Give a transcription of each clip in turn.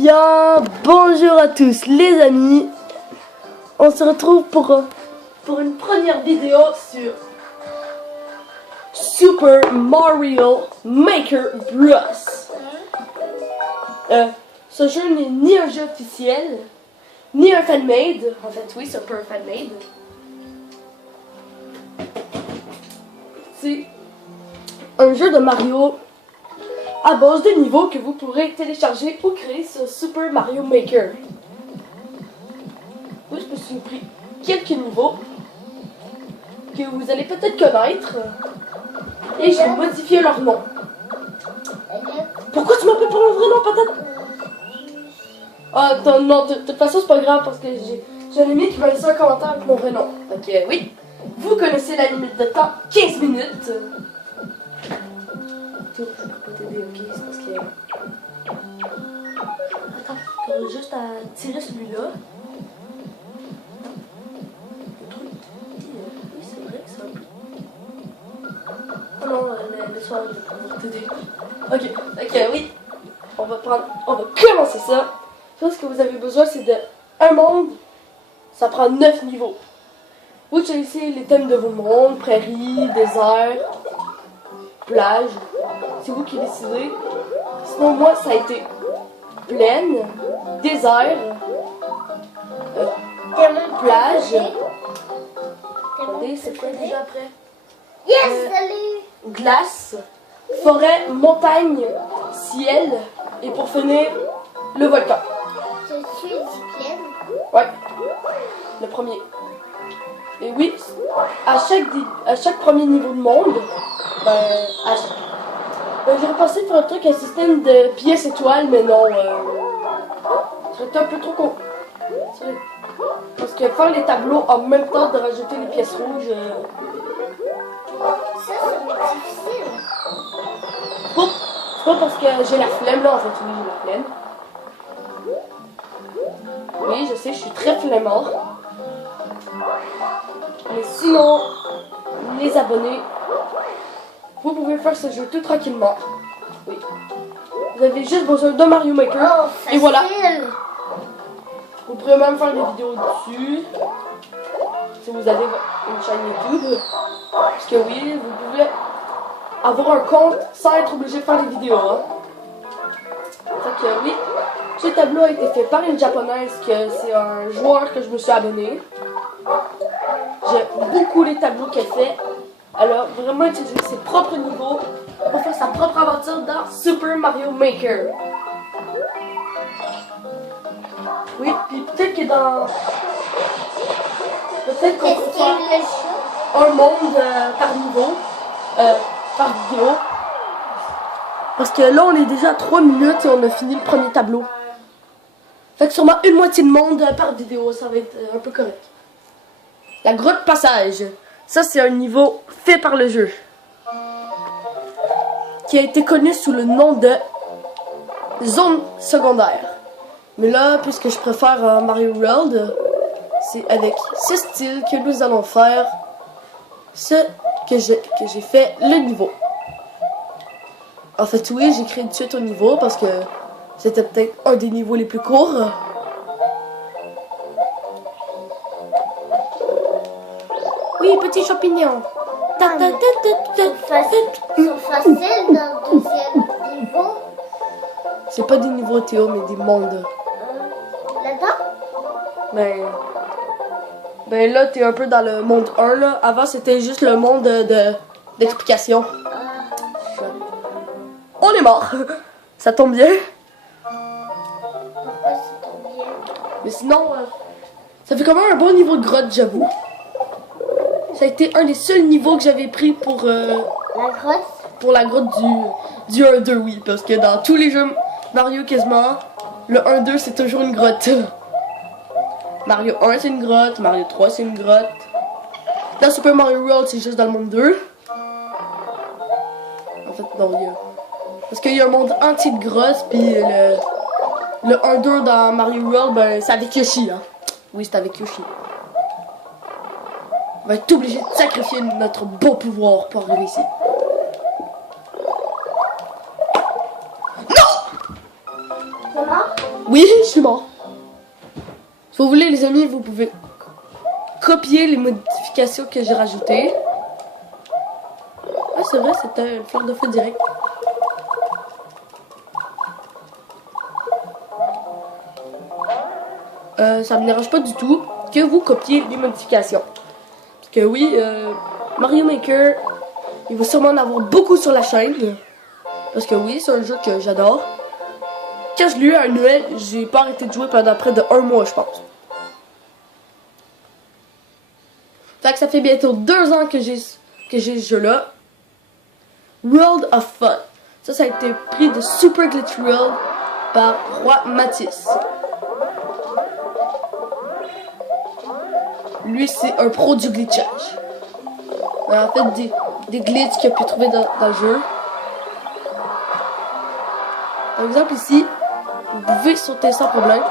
bien, bonjour à tous les amis. On se retrouve pour une première vidéo sur Super Mario Maker Bros. Ce jeu n'est ni un jeu officiel, ni un fan-made. En fait, oui, c'est un peu un fan-made. C'est un jeu de Mario à base de niveaux que vous pourrez télécharger ou créer sur Super Mario Maker. Oui, je me suis pris quelques niveaux que vous allez peut-être connaître et j'ai modifié leur nom. Pourquoi tu m'appelles pas mon vrai nom, peut-être? Ah, non, de toute façon, c'est pas grave parce que j'ai un ami qui m'a laissé un commentaire avec mon vrai nom. Donc, oui, vous connaissez la limite de temps, 15 minutes. Je peux pas t'aider, ok, c'est parce que... Attends, t'auras juste à tirer celui-là. Oui, c'est vrai que c'est un peu... Oh non, le soir, je vais pouvoir t'aider. Ok, oui. On va commencer ça. Tout ce que vous avez besoin, c'est de un monde. Ça prend 9 niveaux. Vous choisissez les thèmes de vos mondes, prairies, désert, plage. C'est vous qui décidez. Sinon, moi, ça a été plaine, désert, plage. Attendez, c'est quoi déjà après? Salut! Glace, forêt, montagne, ciel. Et pour finir, le volcan. Je suis plaine. Ouais, le premier. Et oui, à chaque premier niveau de monde, j'aurais pensé faire un truc, un système de pièces étoiles, mais non, c'était un peu trop con. Parce que faire les tableaux en même temps de rajouter les pièces rouges, Ça va être difficile. c'est pas parce que j'ai la flemme là, en fait, oui, j'ai la flemme. Oui, je sais, je suis très flemmard. Mais sinon, les abonnés, vous pouvez faire ce jeu tout tranquillement. Oui. Vous avez juste besoin d'un Mario Maker. Oh, et voilà. facile. Vous pourrez même faire des vidéos dessus. Si vous avez une chaîne YouTube. Parce que oui, vous pouvez avoir un compte sans être obligé de faire des vidéos. Hein. Fait que oui, ce tableau a été fait par une japonaise que c'est un joueur que je me suis abonné. J'aime beaucoup les tableaux qu'elle fait. Elle a vraiment utilisé ses propres niveaux pour faire sa propre aventure dans Super Mario Maker. Oui, puis peut-être que dans... Peut-être qu'on peut faire un monde par niveau, par vidéo. Parce que là, on est déjà à 3 minutes et on a fini le premier tableau. Fait que sûrement une moitié de monde par vidéo, ça va être un peu correct. La grotte passage. Ça, c'est un niveau fait par le jeu. Qui a été connu sous le nom de zone secondaire. Mais là, puisque je préfère Mario World, c'est avec ce style que nous allons faire ce que j'ai fait le niveau. En fait, oui, j'ai créé de suite au niveau parce que c'était peut-être un des niveaux les plus courts. Oui, petit champignon. C'est facile dans le deuxième niveau. C'est pas des niveaux Théo, mais des mondes. Là-dedans? Ben là, t'es un peu dans le monde 1, là. Avant, c'était juste le monde d'explication. On est mort. Ça tombe bien. Pourquoi c'est trop bien? Mais sinon, ça fait quand même un bon niveau de grotte, j'avoue. Ça a été un des seuls niveaux que j'avais pris pour... La grotte? Pour la grotte du 1-2, oui. Parce que dans tous les jeux Mario quasiment, le 1-2, c'est toujours une grotte. Mario 1, c'est une grotte. Mario 3, c'est une grotte. Dans Super Mario World, c'est juste dans le monde 2. En fait, non, il y a... Parce qu'il y a un monde entier de grottes, puis le 1-2 dans Mario World, ben, c'est avec Yoshi, hein. Oui, c'est avec Yoshi. On va être obligé de sacrifier notre beau pouvoir pour arriver ici. Non! C'est mort? Oui, je suis mort. Si vous voulez, les amis, vous pouvez copier les modifications que j'ai rajoutées. Ah, c'est vrai, c'était une fleur de feu direct. Ça me dérange pas du tout que vous copiez les modifications. Parce que oui, Mario Maker, il va sûrement en avoir beaucoup sur la chaîne. Parce que oui, c'est un jeu que j'adore. Quand je l'ai eu à Noël, j'ai pas arrêté de jouer pendant près de 1 mois, je pense. Fait que ça fait bientôt 2 ans que j'ai ce jeu-là. World of Fun. Ça a été pris de Super Glitch World par Roi Mathis. Lui, c'est un pro du glitchage. En fait, des glitches qu'il a pu trouver dans le jeu. Par exemple, ici, vous pouvez sauter sans problème.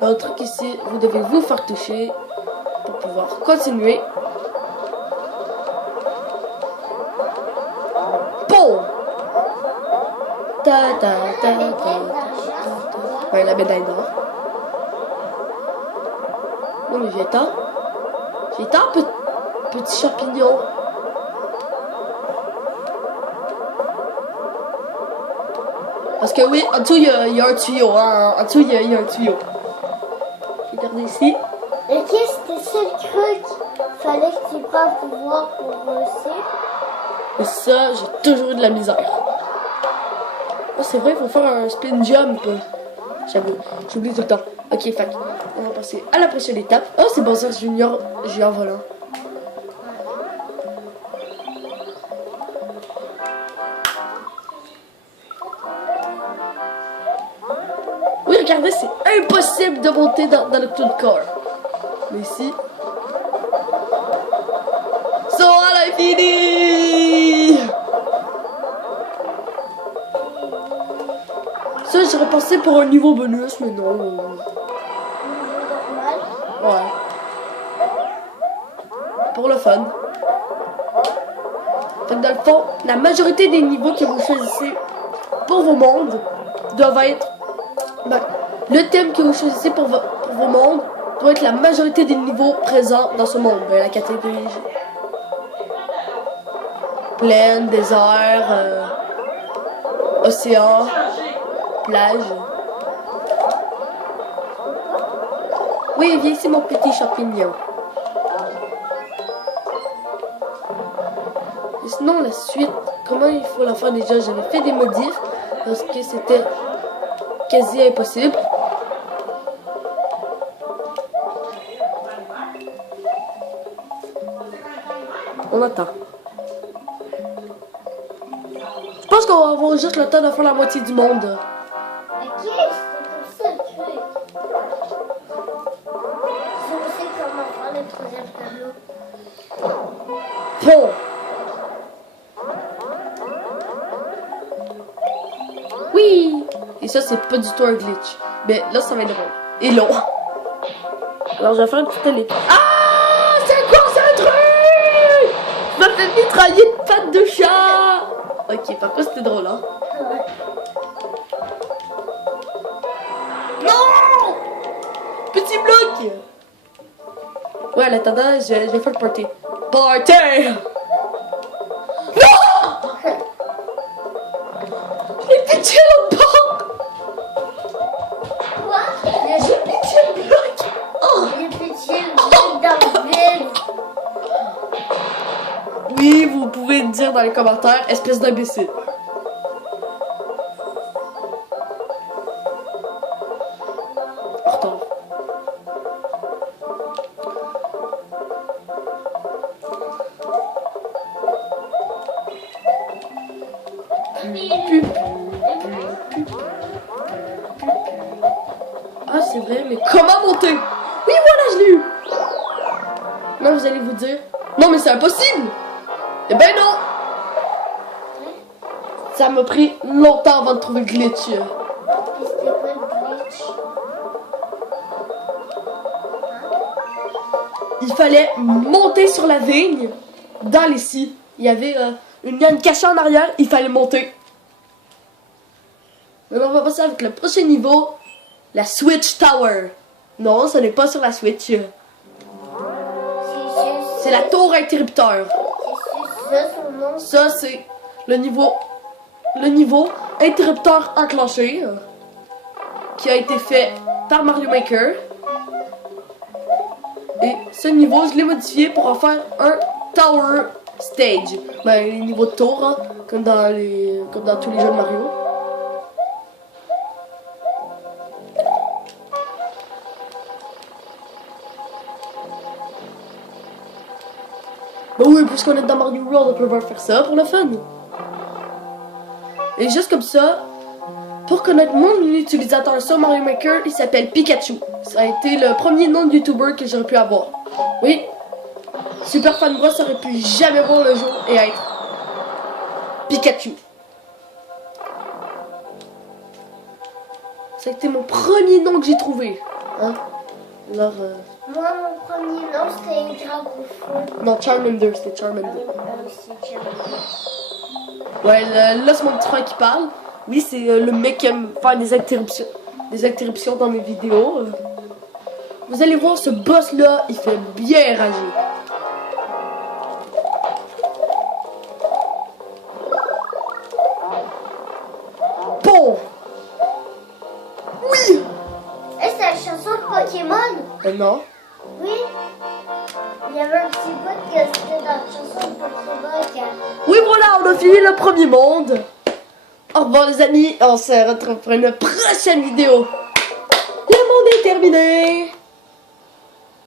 Un truc ici, vous devez vous faire toucher pour pouvoir continuer. Boum! Ta ta ta ta ta. Ouais, la médaille d'or. Non mais viens-t'en. Viens-t'en, petit champignon. Parce que oui, en dessous il y a un tuyau, hein. En dessous il y a un tuyau. Regardez ici. Et qu'est-ce que c'est le truc? Fallait que tu pas pouvoir pour réussir. Et ça, j'ai toujours eu de la misère. Oh, c'est vrai, il faut faire un spin jump. J'avoue, j'oublie tout le temps. Ok, fait on va passer à la prochaine étape. Oh, c'est Bowser Junior géant volant. Oui, regardez, c'est impossible de monter dans le cloud car. Mais ici... So, à l'infini! Ça, j'aurais pensé pour un niveau bonus, mais non. Ouais. Pour le fun. Fait que dans le fond, la majorité des niveaux que vous choisissez pour vos mondes doivent être... Ben, le thème que vous choisissez pour vos mondes doit être la majorité des niveaux présents dans ce monde. Ben, la catégorie plaine, désert, océan, plage. Oui, viens ici mon petit champignon. Et sinon, la suite, comment il faut la faire déjà? J'avais fait des modifs parce que c'était quasi impossible. On attend. Je pense qu'on va avoir juste le temps de faire la moitié du monde. Ok, c'est comme ça le truc. Je sais comment faire le troisième tableau. Bon. Oui. Et ça, c'est pas du tout un glitch. Mais là, ça va être drôle. Et long. Alors, je vais faire une petite télé. Ah! C'est quoi ce truc? Je me fais mitrailler de pattes de chat. Ok, par contre, c'était drôle, hein? Ouais. Non! Petit bloc! Ouais, en attendant, je vais faire le party. Party! Non! J'ai pitché le bloc! Quoi? J'ai pitché le bloc! Oh! J'ai pitché le truc dans le vide. Oui, vous pouvez me dire dans les commentaires, espèce d'imbécile. En retard. Ah, c'est vrai, mais comment monter? Oui, voilà, je l'ai eu. Là, vous allez vous dire, non, mais c'est impossible. Eh ben non. Ça m'a pris longtemps avant de trouver le glitch. Et c'était quoi le glitch? Il fallait monter sur la vigne dans les scies, il y avait une liane cachée en arrière, il fallait monter. Maintenant, on va passer avec le prochain niveau, la Switch Tower. Non, ce n'est pas sur la Switch. C'est juste. C'est la tour interrupteur. C'est ça son nom. Ça, c'est le niveau interrupteur enclenché qui a été fait par Mario Maker. Et ce niveau, je l'ai modifié pour en faire un Tower Stage. Ben, les niveaux de tour, hein, comme dans tous les jeux de Mario. Ben oui, puisqu'on est dans Mario World, on peut pouvoir faire ça pour le fun. Et juste comme ça, pour connaître mon utilisateur sur Mario Maker, il s'appelle Pikachu. Ça a été le premier nom de YouTuber que j'aurais pu avoir. Oui, Super Fan Bros aurait pu jamais voir le jour et être Pikachu. Ça a été mon premier nom que j'ai trouvé. Hein? Alors, Moi, mon premier nom, c'était Dragonfeu. non, Charmander, c'était Charmander. C'est Charmander. Ouais, là c'est mon petit frère qui parle. Oui, c'est le mec qui aime faire des interruptions dans mes vidéos. Vous allez voir, ce boss-là, il fait bien rager. Bon! Oui! Est-ce que c'est la chanson de Pokémon? Non. Oui. Il y avait un petit bout que c'était dans la chanson de Pokémon. Oui, voilà, on a fini le premier monde. Au revoir les amis, on se retrouve pour une prochaine vidéo. Le monde est terminé.